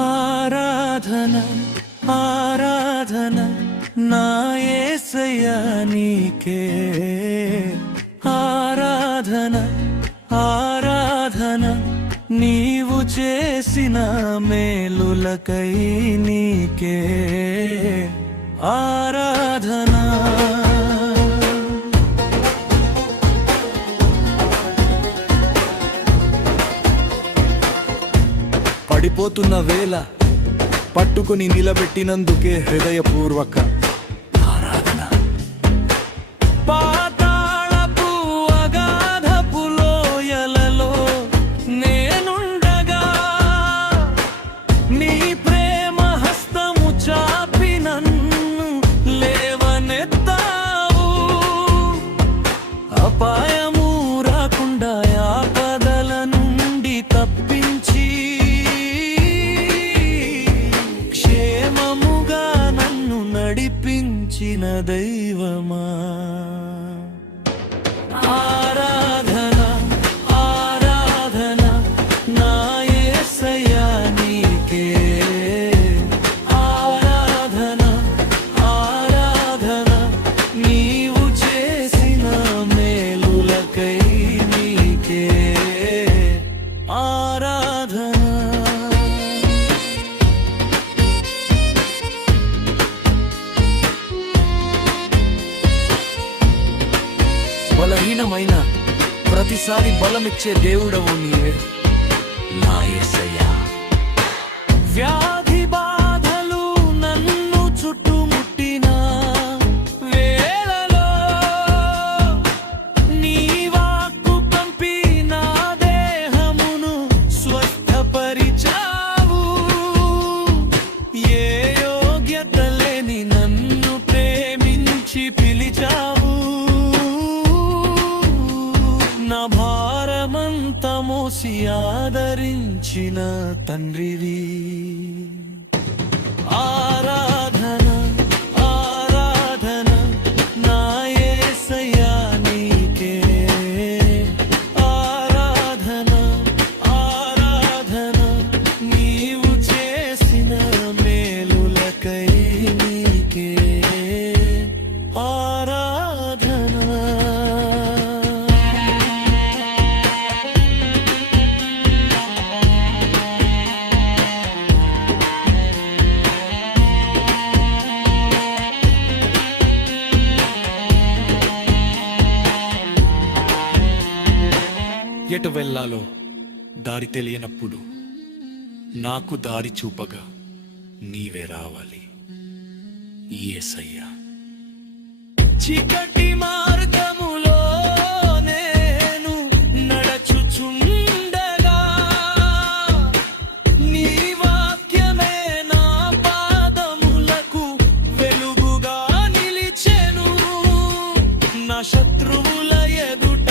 ఆరాధన ఆరాధన నా యేసయ్యా నీకే ఆరాధన ఆరాధన నీవు చేసిన మేలులకై నీకే ఆరాధన. పడిపోతున్న వేళ పట్టుకుని నిలబెట్టినందుకే హృదయపూర్వక ఆరాధన. పాతాళపు అగాధపు లోయలలో నేనుండగా నీ ప్రేమ హస్తము చాపి నన్ను లేవనెత్తావు. అపాయము రాకుండా ఆపదల నుండి తప్పించి నడిపించిన దైవమా ఆరాధన ఆరాధన నా యేసయ్యా నీకే ఆరాధన ఆరాధన నీవు చేసిన మేలులకై నీకే ఆరాధన. బలహీనమైన ప్రతిసారి బలమిచ్చే దేవుడవు నీవే నా యేసయ్యా. వ్యాధి బాధలు నన్ను చుట్టుముట్టిన వేళలో నీ వాక్కు పంపి నా దేహమును స్వస్థపరిచావు. ఏ యోగ్యత లేని నన్ను ప్రేమించి పిలిచావు. నా భారమంతా మోసి ఆదరించిన తండ్రివి ఆరాధన ఆరాధన నా యేసయ్యా నీకే ఆరాధన ఆరాధన నీవు చేసిన మేలులకై నీకే ఆరాధన. ఎటు వెళ్ళాలో దారి తెలియనప్పుడు నాకు దారి చూపగా నీవే రావాలి యేసయ్యా. చీకటి మార్గములో నేను నడచుచుండగా నీ వాక్యమే నా పాదములకు వెలుగుగా నిలిచెను. నా శత్రువుల ఎదుట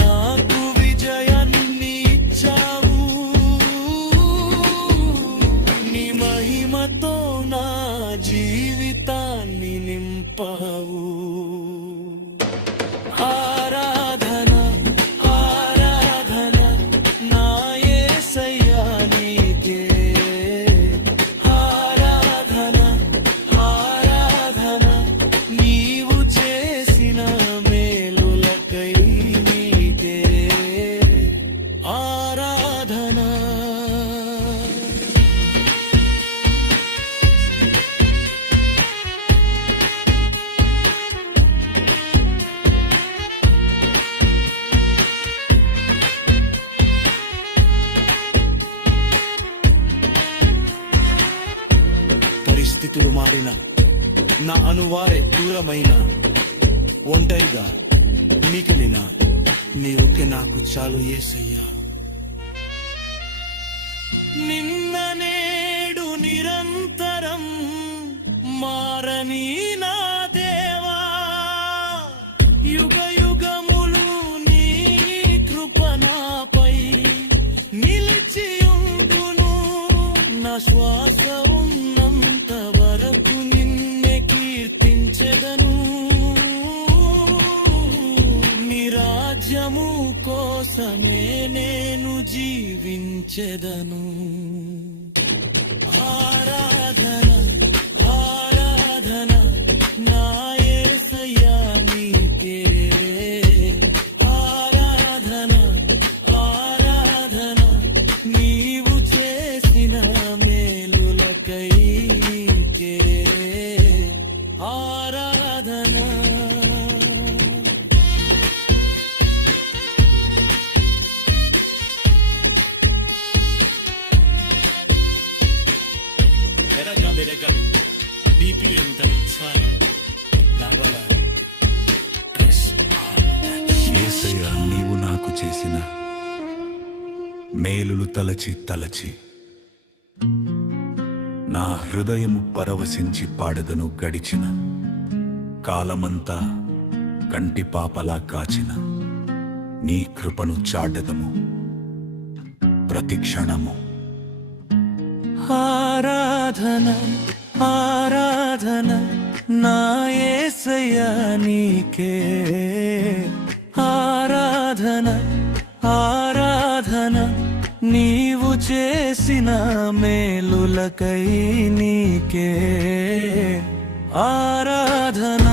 నాకు విజయాన్ని ఇచ్చావు. నీ మహిమతో నా జీవితాన్ని నింపావు. ఆరాధన ఆరాధన నా యేసయ్యా నీకే ఆరాధన ఆరాధన నీవు చేసిన మేలులకై నీకే ఆరాధన. పరిస్థితులు మారిన నా అనువారే దూరమైన ఒంటరిగా మిగిలిన నీ ఉంటే నాకు చాలు యేసయ్యా. నిన్న నేడు నిరంతరం మారని నా దేవా యుగ యుగములు నీ కృప నాపై నిలిచి ఉండును. నా శ్వాస ఉన్నంత వరకు నిన్నే కీర్తించెదను. నీ రాజ్యము కోసమే నేను జీవించెదను. Verga, deep in the time. Nabala. యేసయ్యా నీవు నాకు చేసిన మేలులు తలచి తలచి నా హృదయము పరవశించి పాడదను గడిచిన కాలమంతా కంటి పాపలా కాచిన నీ కృపను చాటదము ప్రతి క్షణము. ఆరాధన ఆరాధన నా యేసయ్యా నీకే ఆరాధన ఆరాధన నీవు చేసిన మేలులకై నీకే ఆరాధన.